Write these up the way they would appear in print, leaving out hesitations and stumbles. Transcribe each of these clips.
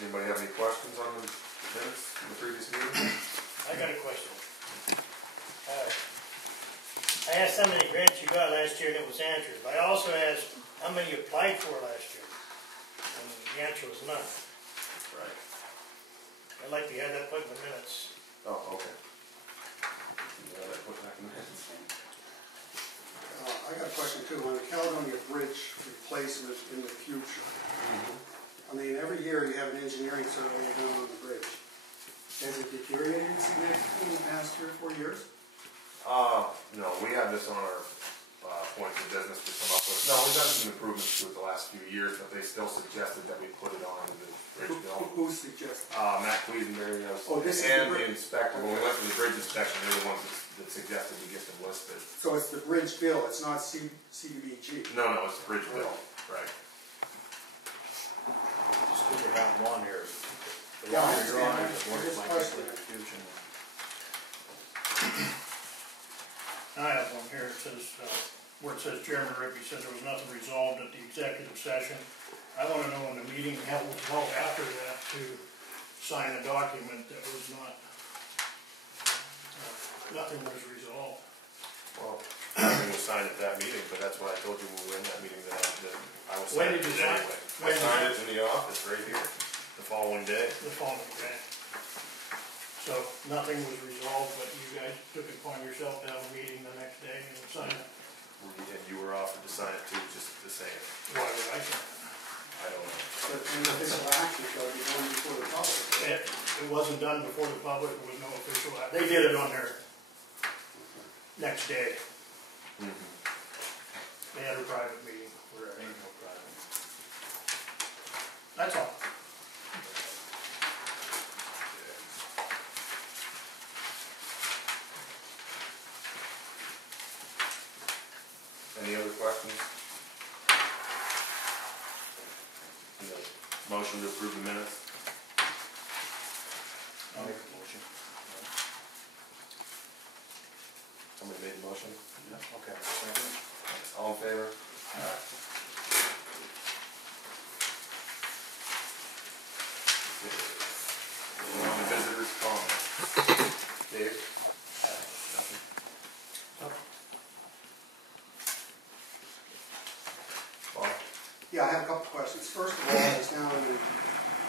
Anybody have any questions on the minutes from the previous meeting? I got a question. I asked how many grants you got last year and it was answered, but I also asked how many you applied for last year. And the answer was none. Right. I'd like to have that put in the minutes. Oh, okay. Yeah, that put back in the minutes. I got a question too. On the Caledonia Bridge replacement in the future, I mean, every year you have an engineering survey done on the bridge. Has it deteriorated significantly in the past 3 or 4 years? No, we had this on our points of business to come up with. No, we've done some improvements to it the last few years, but they still suggested that we put it on the bridge bill. Who suggested? Matt Cleasenberry and the inspector. When we went for the bridge inspection, they're the ones that suggested we get them listed. So it's the bridge bill, it's not CDBG? No, it's the bridge bill, right. Just good to have one here. The Yeah, longer you're on, I the more it just might question get confusion. I have one here. It says, where it says Chairman Rippey said there was nothing resolved at the executive session. I want to know when the meeting held after that to sign a document that was not, nothing was resolved. Well, nothing was signed at that meeting, but that's what I told you when we were in that meeting that I was signing it anyway. I signed it in the office right here the following day. The following day. So nothing was resolved, but you guys took it upon yourself to have a meeting the next day and sign it. And you were offered to sign it too, just the same. Why would I sign it? I don't know. But the official action shall be done before the public. It wasn't done before the public. There was no official act. They did it on their next day. They had a private meeting. There ain't no private. That's all. Any other questions? Motion to approve the minutes? I'll make a motion. Somebody made the motion? Yeah, okay. Second. All in favor? We're on the visitors' comments. Dave? Nothing? Bob? Yeah, I have a couple of questions. First of all, I was down and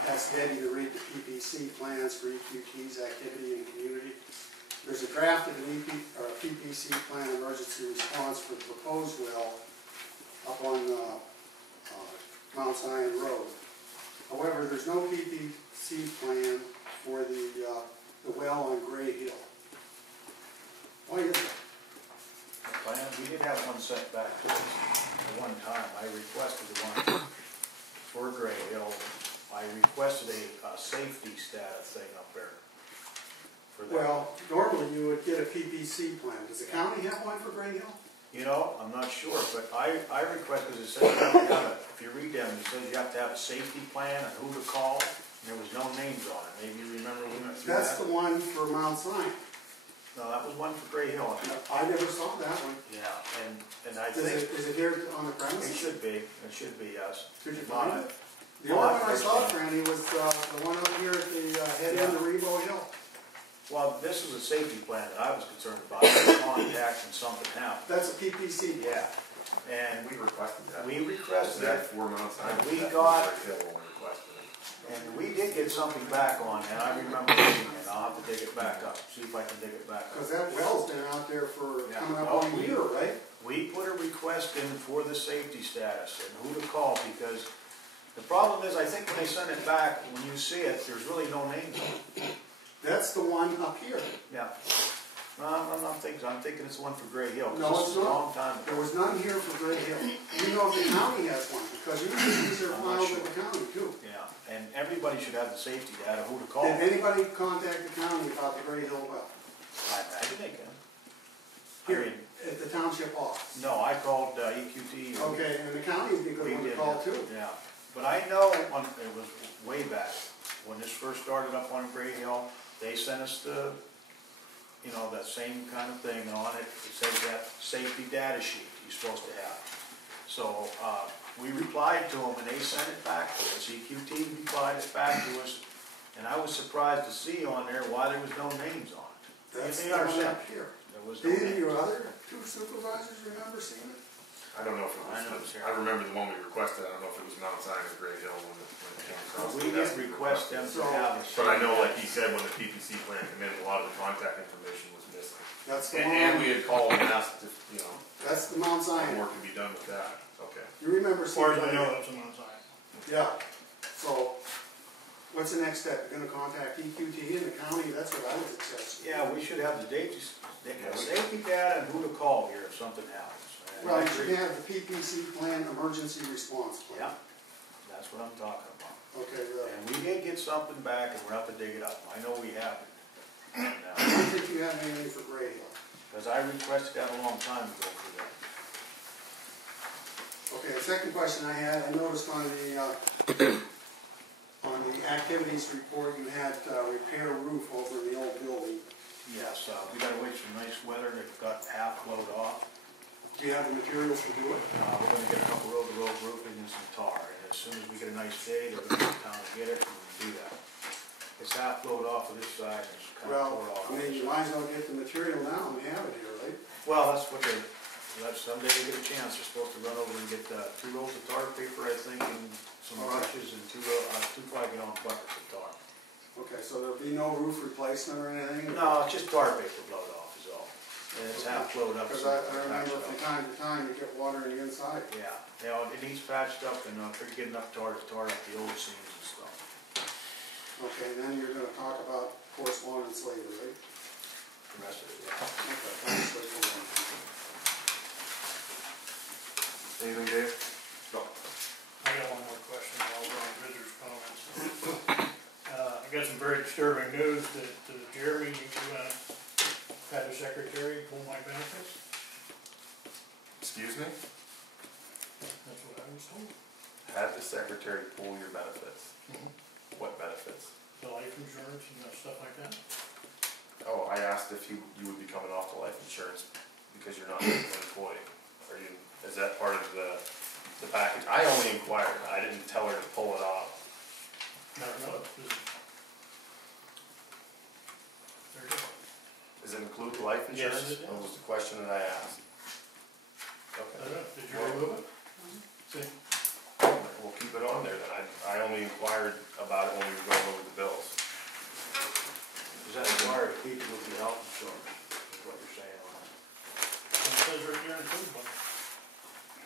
asked Debbie to read the PPC plans for EQT's activity and community. There's a draft of an PPC plan emergency response for the proposed well up on Mount Zion Road. However, there's no PPC plan for the well on Gray Hill. Why is that? The plan, we did have one sent back to us at one time. I requested one for Gray Hill. I requested a safety status thing up there. For that. Well, normally you would get a PPC plan. Does the county have one for Gray Hill? You know, I'm not sure, but I requested, it says you have to have it, if you read them, it says you have to have a safety plan and who to call, and there was no names on it. Maybe you remember we went through That's that? the one for Mount Zion. No, that was one for Gray Hill. I never saw that one. Yeah, and I think Is it here on the it premises? should be, yes. Did you Not find a- it? The only one I saw, Franny, was the one up here at the head end of Rebo Hill. Well, this is a safety plan that I was concerned about, contact and something happened. That's a PPC. Yeah, and We requested that. we requested That it, 4 months. And we got- When we requested it. and we did get something back on, and I remember reading it. I'll have to dig it back up, see if I can dig it back up. Because that well's been out there for Yeah. coming up Oh, on a year, right? We put a request in for the safety status and who to call, because the problem is, I think when they send it back, when you see it, there's really no names on it. That's the one up here. Yeah. No, I'm thinking it's the one for Gray Hill, No, because it's this is a not. long time There ago. was none here for Gray Hill. You know if the county has one, because usually these are I'm not filed sure. with the county too. Yeah, and everybody should have the safety data, who to call. Did anybody contact the county about the Gray Hill well? I imagine they can. Here, at the township office? No, I called EQT. Okay, and the county would be a good We one to did, call yeah. too. Yeah, but I know, it was way back, when this first started up on Gray Hill, they sent us the, you know, that same kind of thing, and on it, it says that safety data sheet you're supposed to have. So, we replied to them and they sent it back to us, EQT replied it back to us, and I was surprised to see on there why there was no names on it. That's They the are one sent. up here. There was Do no either of names. your other two supervisors remember seeing it? I don't know if it I know was, it's here. I remember the one we requested, I don't know if it was Mount Zion or Gray Hill when it came across. We the desk. did request them to have a. But I know, like he said, when the PPC plan came in, a lot of the contact information was missing. That's the And one, we had called and asked if, that's the Mount what Zion. work could be done with that. Okay. You remember As seeing far as I that? know, that's a Mount Zion. Yeah, so, what's the next step? You're gonna contact EQT and the county, that's what I was expecting. Yeah, we should have the dates, safety data and who to call here if something happens. And Well, I you should agree. have the PPC plan, emergency response plan. Yeah, that's what I'm talking about. Okay, good. And we did get something back and we're up to dig it up. I know we haven't. And, I don't think you have anything for Gray Hill. because I requested that a long time ago for that. Okay, the second question I had, I noticed on the activities report, you had repair roof over the old building. Yes, we gotta wait for nice weather to got half blowed off. Do you have the materials to do it? We're gonna get a couple road-to-road roofing and some tar, and as soon as we get a nice day, they're gonna come down and get it, and we'll do that. It's half blowed off of this side, and it's kind of Well, poured off. I mean, you might as well get the material now and have it here, right? Well, that's what someday they get a chance, they're supposed to run over and get 2 rolls of tar paper, I think, and some brushes and 2 5-gallon buckets of tar. Okay, so there'll be no roof replacement or anything? No, it's just tar paper blowed off is all, and it's half blowed up. Because so I it's remember patched from up. time to time, you get water in the inside. Yeah, it needs patched up, and try to get enough tar to tar up the old seams and stuff. Okay, then you're gonna talk about correspondence later, right? The rest of it, yeah. Okay, thanks for the- Anything, Dave? No. I got one more question while we're on visitors' comments. I got some very disturbing news that Jeremy, you had the secretary pull my benefits. Excuse me? That's what I was told. Had the secretary pull your benefits? What benefits? The life insurance and stuff like that. Oh, I asked if you would be coming off the life insurance because you're not an employee. Is that part of the package? I only inquired, I didn't tell her to pull it off. No. There you go. Does it include the life Yes, insurance? it does. That was the question that I asked. Okay. Did you remove it? See? We'll keep it on there then. I only inquired about it when we were going over the bills. Is that required to keep it with the health insurance, is what you're saying, It says right there in the food book.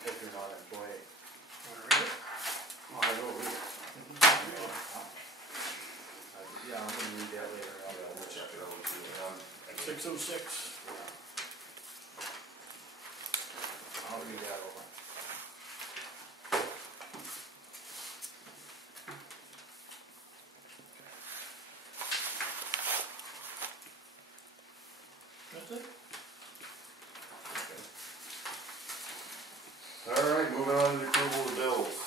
if you're not an employee? Want to read it? Oh, I will read it. Yeah, I'm gonna read that later. We'll check it over too. 606. I'll read that over. That's it? All right, moving on to the approval of the bills.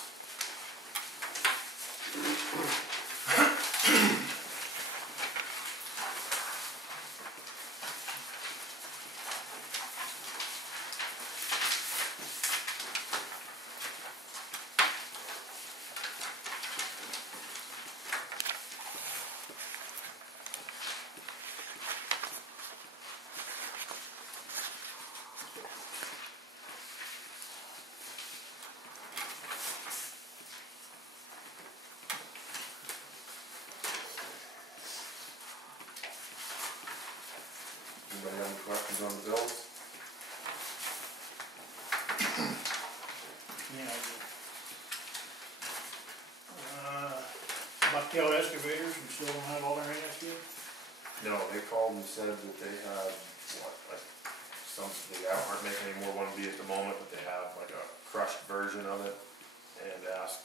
Anybody have any questions on the bills? Yeah, I do. Bucktail excavators, we still don't have all their hands yet? No, they called and said that they had, they aren't making any more 1B at the moment, but they have like a crushed version of it. And asked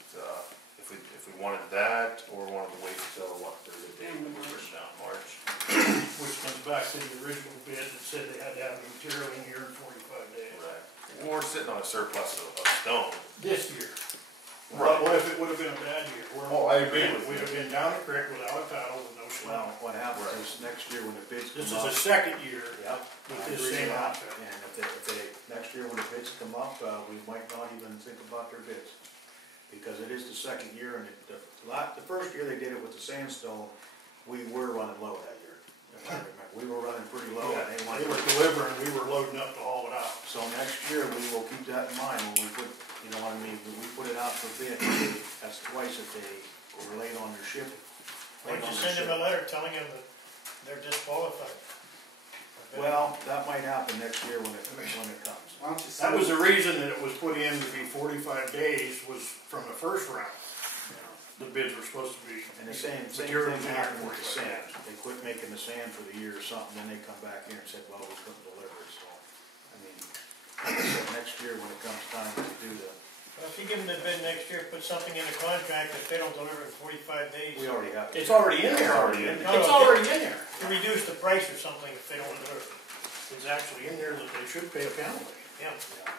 if we wanted that or wanted to wait until there's a date that was written down, March. Which comes back to the original bid that said they had to have the material in here in 45 days. Right. And we're sitting on a surplus of stone. This year. Right. What if it would have been a bad year? Oh, I agree with We'd you. have been down the creek without a paddle with no snow. Well, what happens is next year when the bids come This up. is the second year Yep. with I this agree same with that. outfit. And if they, next year when the bids bids come up, we might not even think about their bids. Because it is the second year, and the first year they did it with the sandstone, we were running low that year. If I remember, we were running pretty low. Yeah, And they were delivering, we were loading up to haul it out. so next year, we will keep that in mind when we put, you know what I mean, when we put it out for bid, that's twice a day, we're late on their shipping. Why don't you send them a letter telling them that they're disqualified? Well, that might happen next year when it comes. Why don't you That send was the reason that it was put in to be 45 days was from the first round. The bids were supposed to be. And the same materials thing in happened there with the for sand. They quit making the sand for the year or something, then they come back here and said, well, we couldn't deliver it, so. I mean, like I said, next year when it comes time to do the, Well, if you give them the bid next year, put something in the contract that if they don't deliver in 45 days. we already have. It's already in there. It's already in there. To reduce the price or something if they don't deliver. It's actually in there that they should pay a penalty. Yeah. Yeah.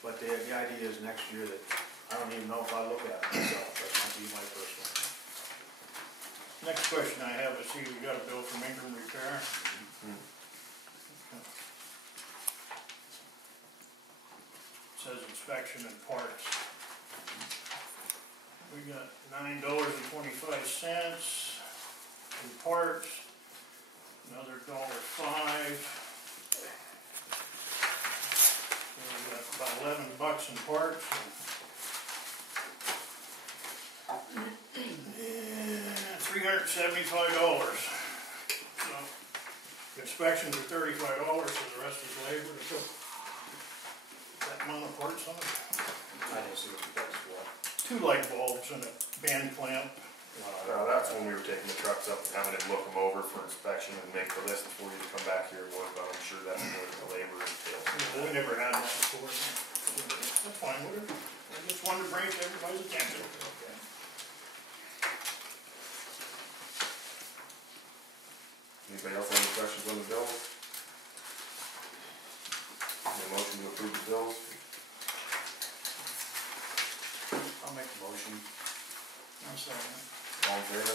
But the idea is next year that, I don't even know if I look at it myself, that might be my personal. Next question I have is, see, we got a bill from Ingram Repair. It says inspection and parts. We got $9.25 in parts, another $1.05. So we got about $11 in parts. $375. So inspections are $35, so the rest is labor to put that amount of parts on it. I didn't see what that's for. 2 light bulbs and a band clamp. No, that's when we were taking the trucks up and having them look them over for inspection and make the list before you come back here and work, but I'm sure that's what the labor entails. We never had that before. That's fine, whatever. I just wanted to bring it to everybody's attention. Okay. Anybody else have any questions on the bills? Any motion to approve the bills? I'll make the motion. I'm sorry. All in favor?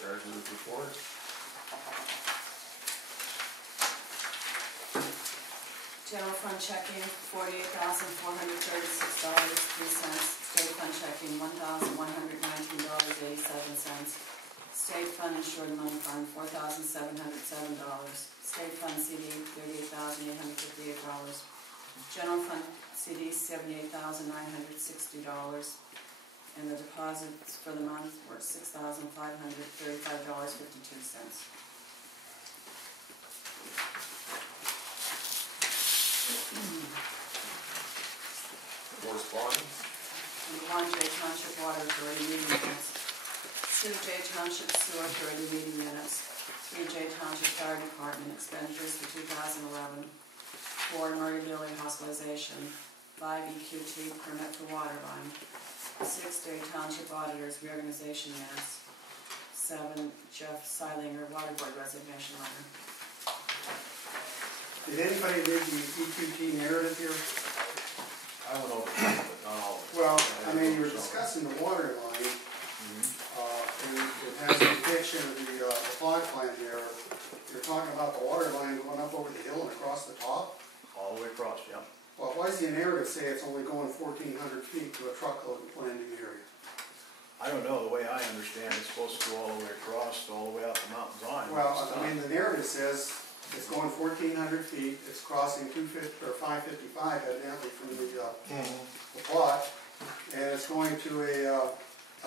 Treasurer's report? General fund checking, $48,436.03. State fund checking, $1,119.87. State fund insured money fund, $4,707. State fund CD, $38,858. General fund CD, $78,960. And the deposits for the month were $6,535.52. Correspondence? 1 J Township Water Authority meeting minutes. 2 J Township Sewer Authority meeting minutes. 3 J Township Fire Department expenditures for 2011. 4 Murray Lily hospitalization. 5 EQT permit for water line. 6 J Township Auditors reorganization minutes. 7 Jeff Seilinger water board resignation letter. Did anybody read the EQT narrative here? I went over it, but not all of it. Well, I mean, you were discussing the water line, and it has a depiction of the plot plan there. You're talking about the water line going up over the hill and across the top? All the way across, yeah. Well, why does the narrative say it's only going 1,400 feet to a truckload landing area? I don't know, the way I understand it's supposed to go all the way across, all the way out the mountains on. Well, I mean, the narrative says it's going 1,400 feet, it's crossing 250 or 555 evidently from the plot, and it's going to a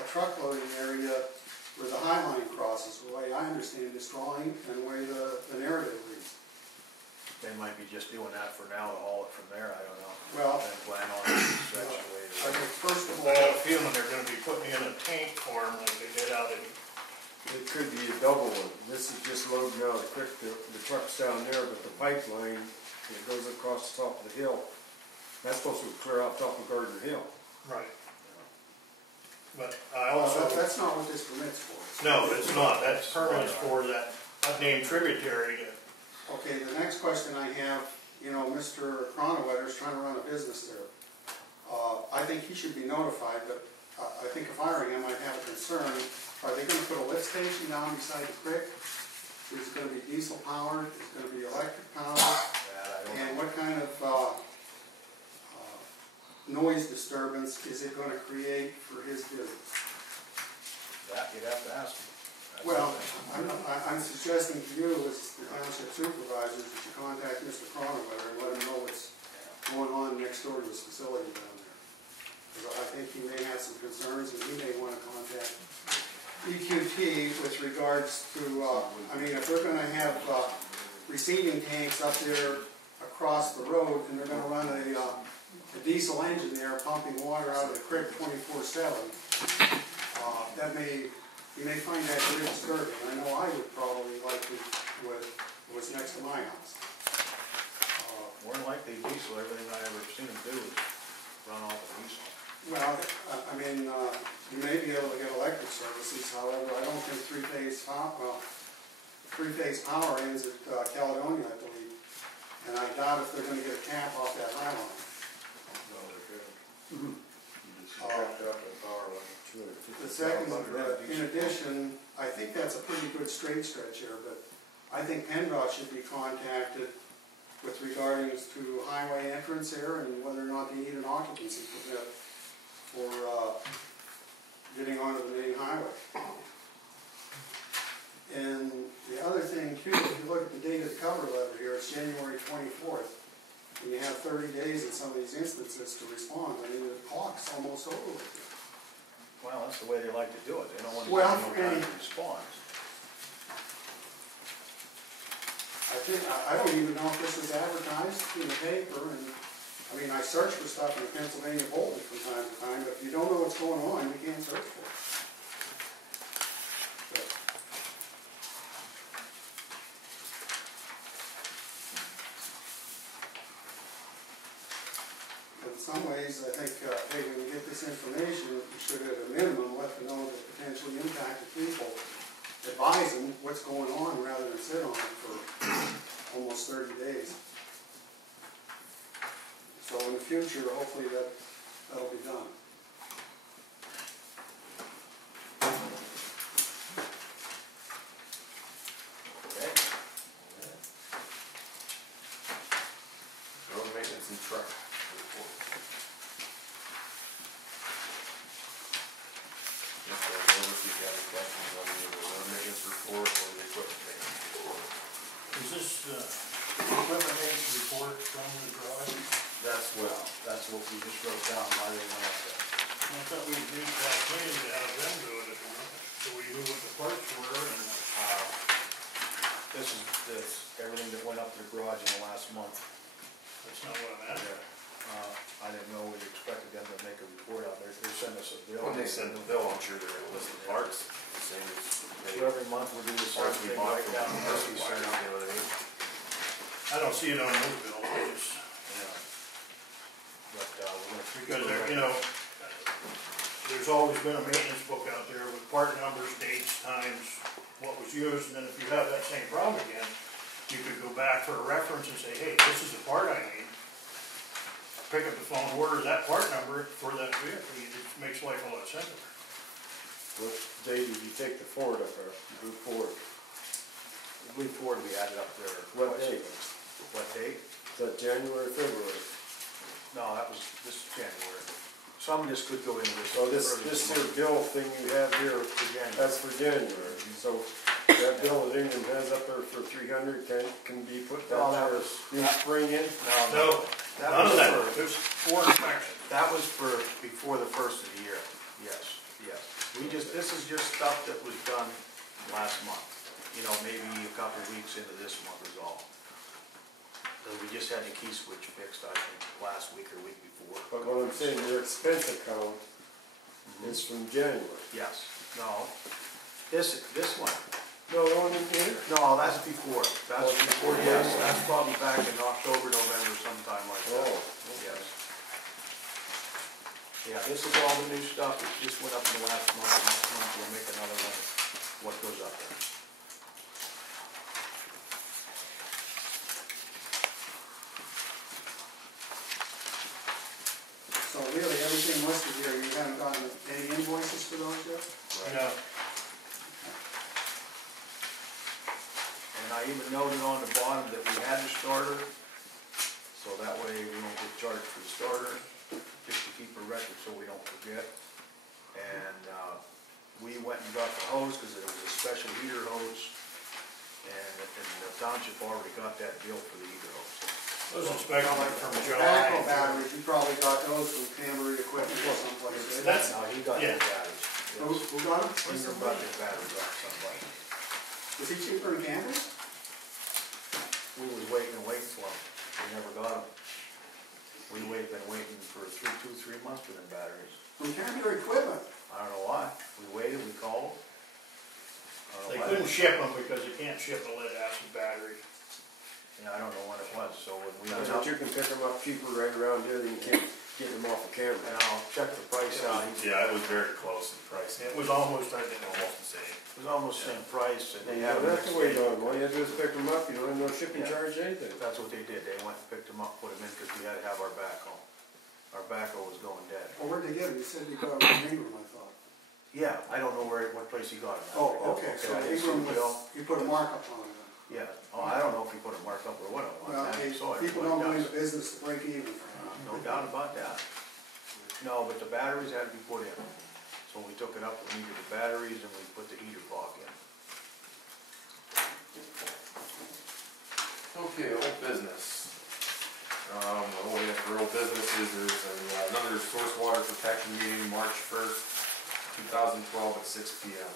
truckloading area where the High Line crosses, the way I understand this drawing and the way the narrative reads. They might be just doing that for now to haul it from there, I don't know. Well, And plan on it stretch away. I think first of I all, have a feeling they're gonna be putting in a tank for them like they did out in. It could be a double one. This is just loading out the trucks down there, but the pipeline, it goes across the top of the hill. That's supposed to clear out top of Gardner Hill. Right. But I also. that's not what this permit's for. No, it's not. That's permits for that unnamed tributary to. Okay, the next question I have, you know, Mr. Cronowetter's is trying to run a business there. I think he should be notified, but I think if hiring him, I'd have a concern. Are they going to put a lift station down beside the creek? Is it gonna be diesel powered, is it gonna be electric powered? That I don't And know. what kind of noise disturbance is it gonna create for his business? That you'd have to ask him. That's Well, something. I'm suggesting to you as the township supervisors that you contact Mr. Cronenberg and let him know what's going on next door to his facility down there. Because I think he may have some concerns and he may want to contact EQT with regards to, I mean, if they're gonna have receiving tanks up there across the road and they're gonna run a diesel engine there pumping water out of the creek 24/7, you may find that very disturbing. I know I would probably like it was next to my house. More than likely diesel, everything I ever seen them do is run off of diesel. Well, I mean, you may be able to get electric services, however, I don't think three-phase power ends at Caledonia, I believe. And I doubt if they're gonna get a cap off that high line. No, they're good. You just capped up the power line. The second, in addition, I think that's a pretty good straight stretch here, but I think PennDOT should be contacted with regarding to highway entrance here and whether or not they need an occupancy permit for getting onto the main highway. And the other thing too, if you look at the date of the cover letter here, it's January 24th. And you have 30 days in some of these instances to respond. I mean, the clock's almost over with you. Well, that's the way they like to do it. They don't want to Well, give no time to respond. I don't even know if this was advertised in the paper, and, I mean, I search for stuff in the Pennsylvania Bulletin from time to time, but if you don't know what's going on, you can't search for it. But in some ways, I think, hey, when you get this information, you should at a minimum let them know the potentially impacted people, advise them what's going on rather than sit on it for almost 30 days. So in the future, hopefully that'll be done. Okay? Road maintenance and truck report. Yes, sir, I don't know if you've got any questions on the road maintenance report or the equipment maintenance report. Is this equipment maintenance report from the garage? That's what we just wrote down, why they went up there. I thought we'd need that clean to have them do it, so we knew what the parts were and. This is everything that went up to the garage in the last month. That's not what I'm after. I didn't know we expected them to make a report out there. They send us a bill. When they send the bill, I'm sure they're gonna list the parts, the same as they, So every month we do the same parts we thing bought right from down. the person we sent out, you know what I mean? I don't see it on those bills, I just, But we're gonna. because there, you know, there's always been a maintenance book out there with part numbers, dates, times, what was used, and then if you have that same problem again, you could go back for a reference and say, hey, this is the part I need. Pick up the phone, order that part number for that vehicle, it makes life a lot simpler. What day did you take the Ford up there? You moved Ford. We Ford, we added up there. What date? What date? Is that January, February? No, that was this January. Some of this could go into this. So this month. here bill thing you have here, For January. that's for January. So that bill that Ingram has up there for 300 can be put No, down that there, was- new spring in? No, That none was of that, for- there's 4 inspections. That was for before the first of the year. Yes, yes. This is just stuff that was done last month. You know, maybe a couple of weeks into this month is all. Because we just had the key switch fixed, I think, last week or week before. But what I'm saying, your expense account is from January. Yes, no. This one. No, the one in here? No, that's before. That's before, yes. That's probably back in October, November, sometime like that. Oh. Yes. Yeah, this is all the new stuff that just went up in the last month. And next month we'll make another one. What goes up there? So really, everything listed here, you haven't gotten any invoices for those yet? No. I even noted on the bottom that we had the starter, so that way we don't get charged for the starter, just to keep a record so we don't forget. And, we went and got the hose, cause it was a special heater hose, and the township already got that bill for the heater hose. Those inspections like from July. Backhoe batteries, you probably got those from Camry Equipment or someplace, didn't you? That's, No, he got yeah. the batteries. Who got them? He got the batteries off somebody. Was he cheaper than Camry? We was waiting and waiting for him, we never got them. Been waiting for 3 months for them batteries. From Camry Equipment? I don't know why, we waited, we called. They couldn't ship them because you can't ship a lead acid battery. Yeah, I don't know when it was, so when we That's went what up, you can pick them up cheaper right around here than you can get them off the camera. and I'll check the price out, Yeah, it was very close in price. It was almost, I think, Almost the same. it was almost the same price, and they Yeah, had them. that's the way you do it. All you have to do is pick them up, you don't have no shipping Yeah. charge, anything. That's what they did, they went and picked them up, put them in, because we had to have our backhoe. Our backhoe was going dead. Well, where'd they get them? You said you got them from Ingram, I thought. Yeah, I don't know what place he got it. at. Oh, okay, so I didn't see Ingram the bill. was, you put a markup on it. Yeah, oh, I don't know if he put a markup or what it was. Well, I hey, saw it. people don't go into business to break even. No doubt about that. No, but the batteries had to be put in. So we took it up, we needed the batteries, and we put the heater block in. Okay, old business. What we have for old business is there's another source water protection meeting, March 1st, 2012 at 6 p.m.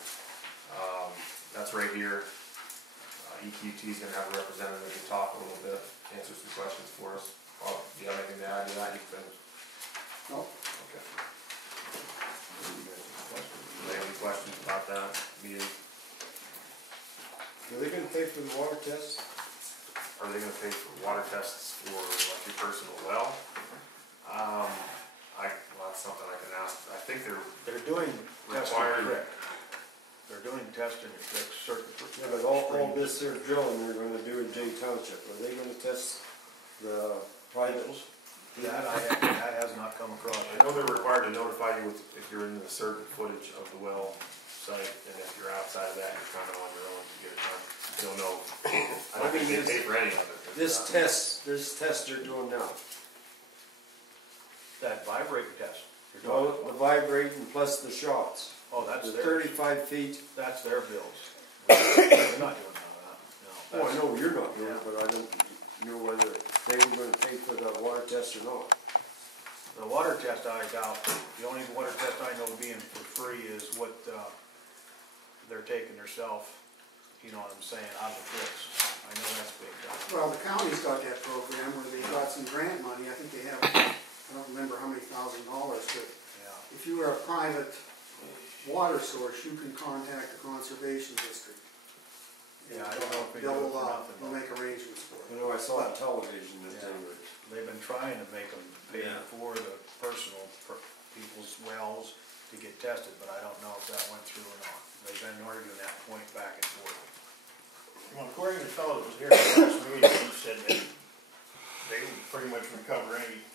That's right here. EQT is gonna have a representative to talk a little bit, answer some questions for us. Do you have anything to add to that? You finished? No, Okay. Do you have any questions about that meeting? Are they gonna pay for the water test? Are they gonna pay for water tests for like your personal well? Well, that's something I can ask. I think They're doing testing Required. correct. They're doing testing at certain. Yeah, but all this here drilling they're gonna do in J Township, are they gonna test the private? That has not come across. I know they're required to notify you if you're in a certain footage of the well site, and if you're outside of that, you're kind of on your own to get it done. I don't know, I don't think they pay for any of it. This test they're doing now, That vibrating test. you're well, talking the about. vibrating plus the shots, Oh, that's the their, 35 feet. that's their bills. They're not doing none of that, no. Oh, I That's- know you're not doing it, Yeah. but I don't know whether they were gonna pay for the water test or not. The water test, I doubt. The only water test I know being for free is what, they're taking themselves, you know what I'm saying, out of the pits. I know that's big time. well, the county's got that program where they got some grant money, I think they have, I don't remember how many $1,000, but Yeah. if you are a private water source, you can contact the conservation district. Yeah, I don't know if they do it They'll, for nothing. they'll make arrangements for I it. know I saw it on television this Yeah. anyway. They've been trying to make them pay Yeah. for the personal people's wells to get tested, but I don't know if that went through or not. They've been arguing that point back and forth. Well, according to the fellow that was here at the last meeting, he said that they would pretty much recover any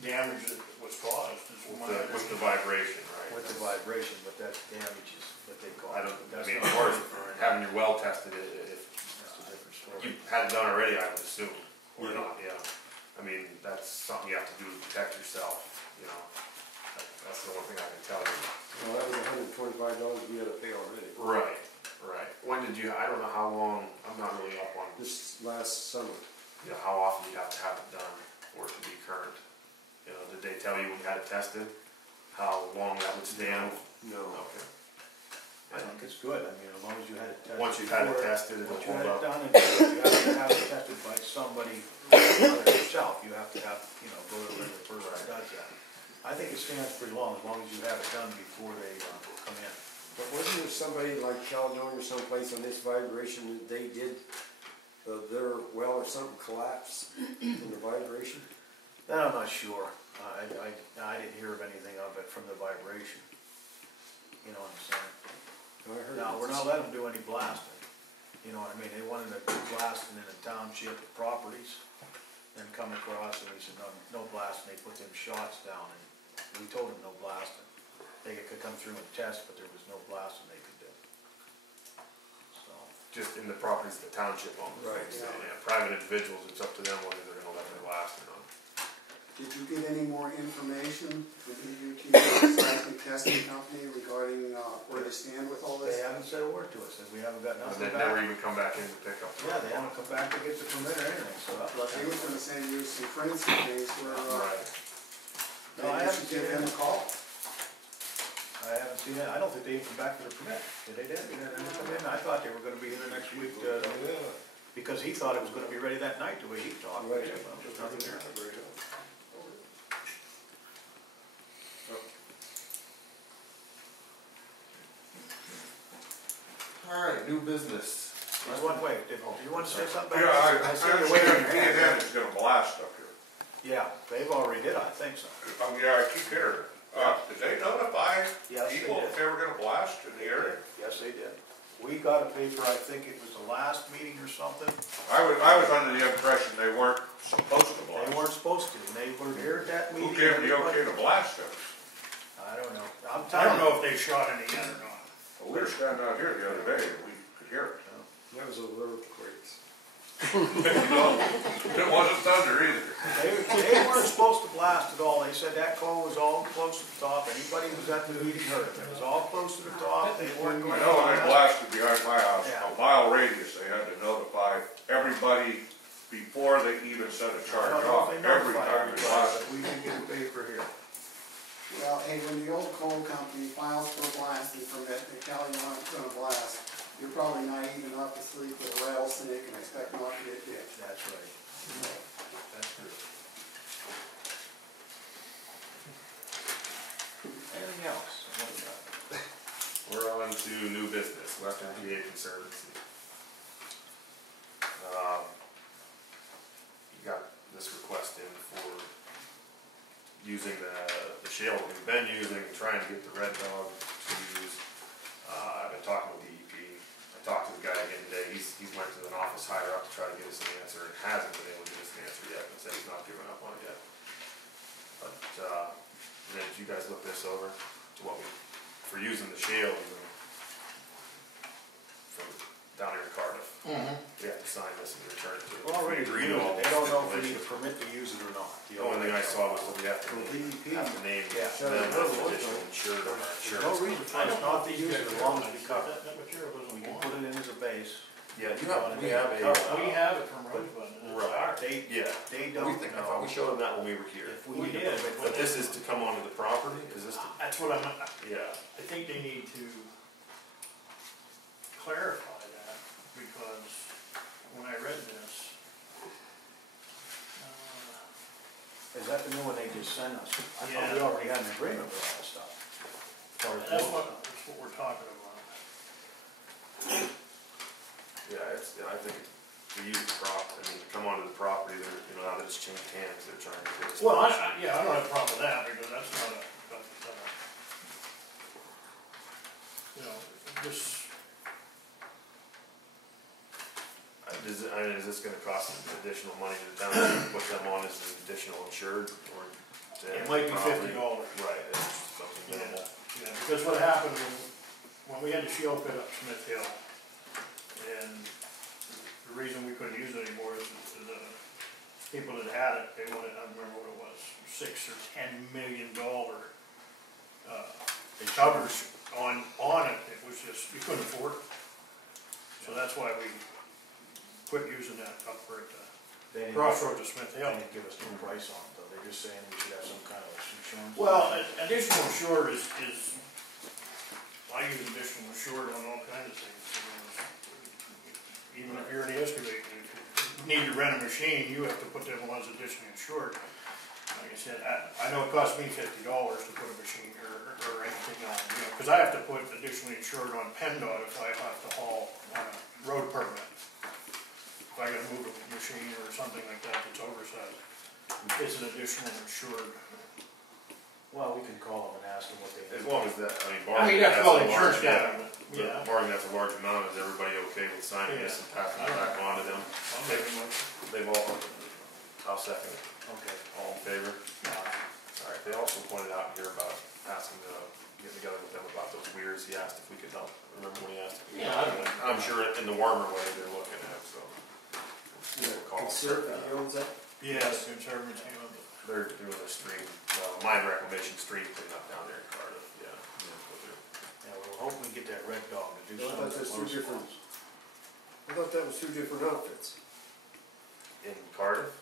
damage that was caused. is my With the vibration, right? With the vibration, but that's damages that they call. I That's mean, not of course, for having your well tested, if That's a different story. you had it done already, I would assume, or Yeah. not, yeah. I mean, that's something you have to do to protect yourself, you know. That's the only thing I can tell you. Well, that was $125 we had to pay already. Right, right. When did you, I don't know how long, I'm not really up on, This last summer. you know, how often you have to have it done for it to be current. You know, did they tell you when you had it tested, how long that would stand? No. Okay. I think it's good, I mean, as long as you had it tested. Once you've had it before- tested, it'll Once you hold had it up. done, and you have to have it tested by somebody other than yourself, you have to have, you know, go to the person that does that. I think it stands pretty long, as long as you have it done before they, come in. But wasn't there somebody like Caledonia or someplace on this vibration that they did, their well or something collapse from the vibration? That I'm not sure, I didn't hear of anything of it from the vibration. You know what I'm saying? I heard Now, it we're was- not letting them do any blasting, you know what I mean, they wanted to do blasting in the township properties, and come across, and we said, no blasting, they put them shots down, and we told them no blasting. They could come through and test, but there was no blasting they could do. So, just in the properties the township owns. Right. So, yeah, private individuals, it's up to them whether they're gonna let it last or not. Did you get any more information from EUT, the seismic testing company, regarding where they stand with all They this? haven't said a word to us, and we haven't got nothing They've back. never even come back in to pick up. Yeah, they haven't come back to get the permit or anything, so that's They were gonna send you some prints and things where, Right. No, I maybe you haven't should give seen them it. a call. I haven't seen it, I don't think they even come back for the permit. Did they, Did they come in? I thought they were gonna be here next week, because he thought it was gonna be ready that night, the way he talked. Right. Well, there's nothing there. Alright, new business. There's one way, do you want to say something? Yeah, I see you waving your hand. understand is gonna blast up here. Yeah, they've already did, I think so. Yeah, I keep hearing. Did they notify Yes, they people did. if they were gonna blast in the area? Yes, they did. We got a paper, I think it was the last meeting or something. I was under the impression they weren't supposed to blast. They weren't supposed to, and they were here at that meeting. Who gave them the okay to blast those? I don't know. I telling don't know if they shot any yet or not. Well, we were standing out here the other day and we could hear it. That was a little crazy. It wasn't thunder either. They weren't supposed to blast at all. They said that cove was all close to the top. Anybody who was at the meeting heard it. It was all close to the top. They weren't going I to know when they blast. blasted behind my house, a mile radius, they had to notify everybody before they even sent a I charge don't know off. if they Every notified time they everybody, blasted. but we can get a paper here. Well, hey, when the old coal company files for a blasting permit, they tell you when it's gonna blast, you're probably naive enough to sleep with a rattlesnake and expect not to get bit. That's right. That's true. Anything else? What we got? We're on to new business, Western PA Conservancy. You got this request in for using the shale that we've been using, trying to get the Red Dog to use. I've been talking with DEP. I talked to the guy again today. He's went to an office higher up to try to get us an answer and hasn't been able to get us an answer yet, and said he's not giving up on it yet. But, then did you guys look this over to what we, for using the shale even from down here in Cardiff? We have to sign this and return it to them. Well, already We agree to all they don't know if we stipulations. need a permit to use it or not. The only thing I saw was that we have to For name DEP. them Yeah. as an additional insured on our There's no insurance. reason for us not to use it as long as we cover it. That material We doesn't can belong. put it in as a base. Yeah, we have a, We have it from Rosebud. Right. They we don't think, I thought we know. showed them that when we were here. If We we did, But this is to come onto the property, is this, That's what yeah, I think they need to clarify that, because when I read this, Is that the new one they just sent us? I thought we Yeah. already had an agreement with all that stuff. that's what we're talking about. yeah, I think we use the to come onto the property, they're, now that it's changed hands, they're trying to get us. Well, yeah, I don't have a problem with that, because that's not this, Is this gonna cost additional money to the town to put them on as an additional insured, or to? it might be property? $50. Right, it's something minimal. Yeah, because what happened when we had the shale pit up Smith Hill, and the reason we couldn't use it anymore is the people that had it, they wanted, I don't remember what it was, $6 or $10 million coverage on it. It was just, you couldn't afford it. So that's why we quit using that up for They didn't- crossroads of Smith They Hill. didn't give us no price on it, though. They're just saying we should have some kind of insurance. Well, additional insured is, I use additional insured on all kinds of things. Even if you're in the excavator, if you need to rent a machine, you have to put them on as additionally insured. Like I said, I know it costs me $50 to put a machine or anything on, because I have to put additionally insured on PennDOT if I have to haul on a road permit. If I gotta move a machine or something like that that's oversized, it's an additional insured. Well, we can call them and ask them what they As need. long as that, I mean, barring you have to that's call a the insurance large, down, but, yeah. barring that's a large amount, is everybody okay with signing this and passing it back on to them? I'll make a motion. They've all, I'll second it. Okay. All in favor? Alright, they also pointed out here about asking the getting together with them about those weirs. He asked if we could dump. Remember when he asked? If we could Yeah, dump them? I'm sure in the warmer way they're looking at, so. Conservative owns that? Yes, conservatives, you know, They're doing a stream, mine reclamation stream cleanup down there in Cardiff, yeah. That's what they're- Yeah, we'll hope we get that Red Dog to do No, I something. thought that's two different, I thought that was two different outfits. In Cardiff?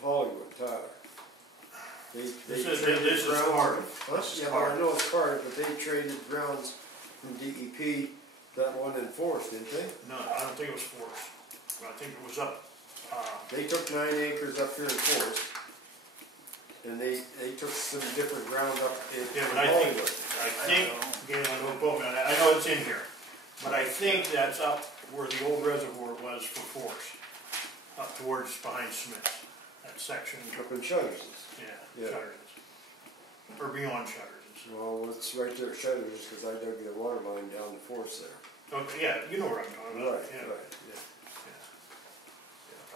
Hollywood, Tyler. this is Cardiff. Huh? This is Yeah, well, I Cardiff. know it's Cardiff, but they traded grounds from DEP, that one in Forest, didn't they? No, I don't think it was Forest. I think it was up, They took 9 acres up here in Forest, and they took some different ground up in yeah, but I Hollywood. think, again, I don't quote me on that, I know it's in here. But I think that's up where the old reservoir was for Forest, up towards behind Smith's, that section, Up in Shutters. yeah, Yeah. Shutters. Or beyond Shutters. Well, it's right there at Shutters, because I dug the water line down to Forest there. Okay, yeah, you know where I'm talking about. Yeah. Yeah.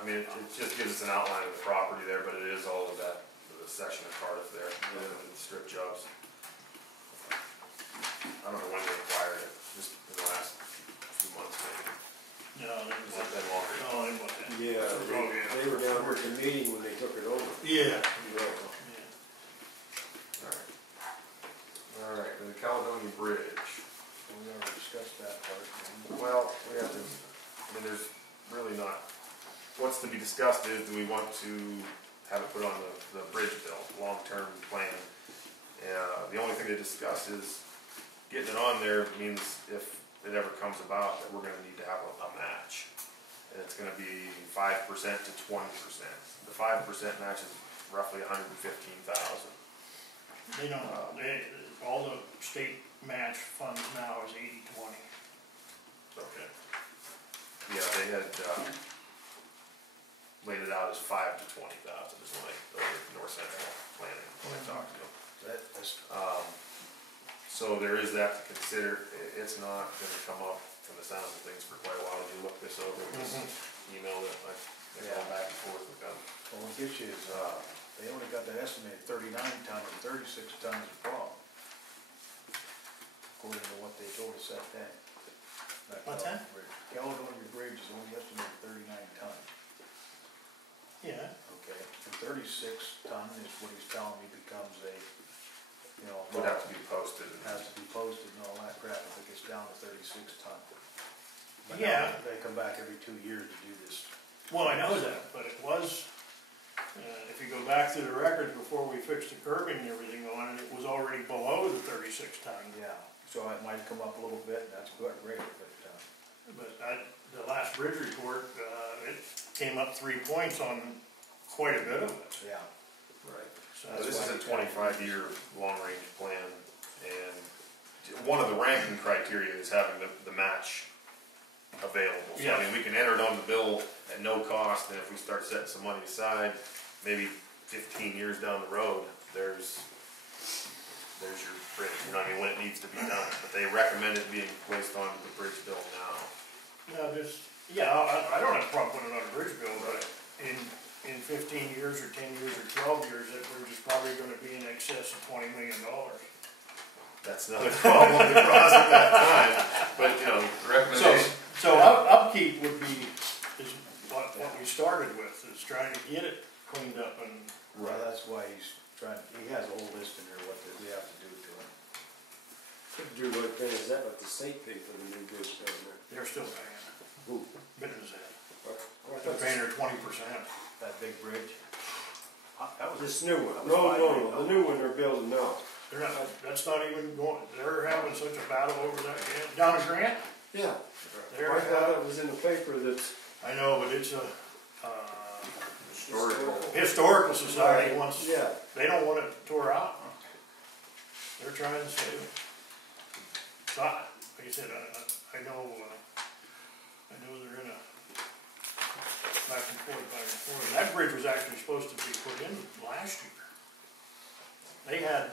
I mean, it just gives us an outline of the property there, but it is all of that, the section of Cardiff there, the strip jobs. I don't know when they acquired it, just in the last few months maybe. No, Has they it been longer? no, they wasn't. Yeah, they were down there at the meeting when they took it over. Yeah. All right, the Caledonia Bridge. We already discussed that part. Well, we have to, I mean, there's really not, what's to be discussed is, do we want to have it put on the bridge bill, long-term plan? The only thing to discuss is, getting it on there means if it ever comes about, that we're gonna need to have a match. And it's gonna be 5% to 20%. The 5% match is roughly $115,000. They don't, all the state match funds now is 80-20. Okay. Yeah, they had, laid it out as 5 to 20,000, is when the North Central planning, when I talked to them. So there is that to consider. It's not gonna come up from the sounds of things for quite a while. Did you look this over, this email that I, going back and forth with them? Well, what gets you is, they only got that estimated 39 ton and 36 tons of problem. According to what they told us that day. What's that? Caledonia Bridge is only estimated 39 ton. Yeah. Okay, and 36 ton is what he's telling me becomes a, you know. Would have to be posted. Has to be posted and all that crap if it gets down to 36 ton. But Yeah. now they come back every 2 years to do this. Well, I know that, but it was, if you go back to the records before we fixed the curbing and everything on it, it was already below the 36 ton. Yeah, so it might come up a little bit, and that's great, But the last bridge report, it came up 3 points on quite a bit of it. yeah. Right. So This that's is a 25-year long-range plan, and one of the ranking criteria is having the match available. So, I mean, we can enter it on the bill at no cost, and if we start setting some money aside, maybe 15 years down the road, there's your bridge, you know what I mean, when it needs to be done. But they recommend it being placed onto the bridge bill now. Now, I don't have a problem putting it on a bridge bill, but in 15 years or 10 years or 12 years, that bridge is probably gonna be in excess of $20 million. That's another problem to cross at that time, but, you know, the recommendation. So upkeep would be, is what we started with, is trying to get it cleaned up and. Well, that's why he's trying, he has a whole list in there what we have to do to it. Could do like that, is that what the state paid for the new bridge down there? They're still paying. Who? Bitters Head. What? They're paying her 20%. That big bridge. That was This new one, that was no, the new one they're building now. They're not, that's not even going, they're having such a battle over that, down in Grant? Yeah, They're I thought it was in the paper that. I know, but it's a, Historical. historical society wants, Yeah, they don't want it tore out. They're trying to save it. So, like I said, I know they're gonna back and forth. And that bridge was actually supposed to be put in last year. They had,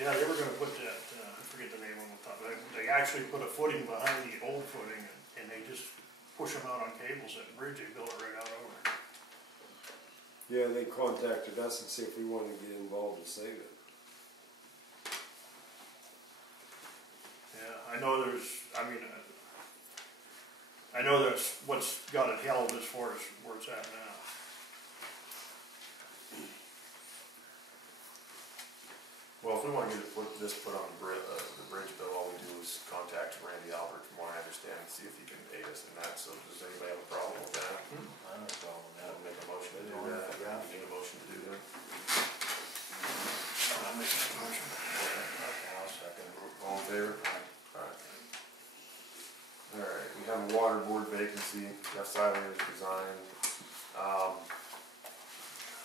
yeah, they were gonna put that, I forget the name on the top, they actually put a footing behind the old footing and they just push them out on cables, that bridge, they built it right out over. yeah, they contacted us and see if we wanted to get involved to save it. know I know that's what's got it held as far as where it's at now. Well, if we wanna get it put on the bridge bill, all we do is contact Randy Albert, from what I understand, and see if he can aid us in that, so does anybody have a problem with that? I don't have a problem with that. I'll make a motion to do that, you need a motion to do that? I'll make that motion. Okay, I'll second. All in favor? Alright. Alright, we have a water board vacancy, Jeff Siler has resigned.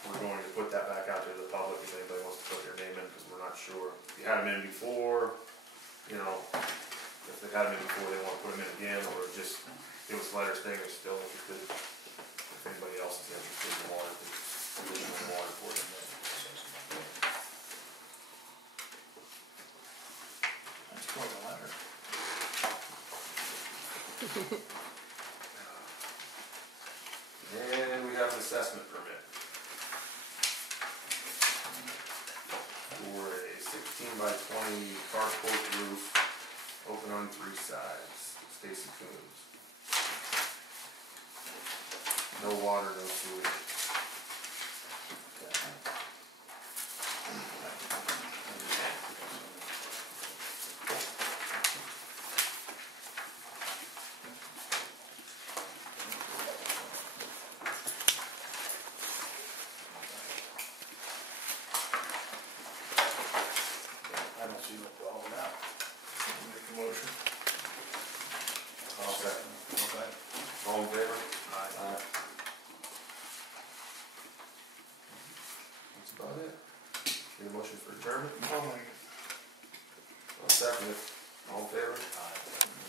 We're going to put that back out to the public if anybody wants to put their name in, because we're not sure. If you had them in before, you know, if they had them in before, they want to put them in again, or just give us letters saying they're still interested. If anybody else is interested in the water, position on the water board. That's quite a letter. And we have an assessment permit for a 16 by 20 carport roof, open on 3 sides. Stacy Coons. No water, no sewage. I don't see what all of that. Make a motion. I'll second. Okay. All in favor? Aye. That's about it. Need a motion for adjournment? I'll make it. I'll second it. All in favor? Aye.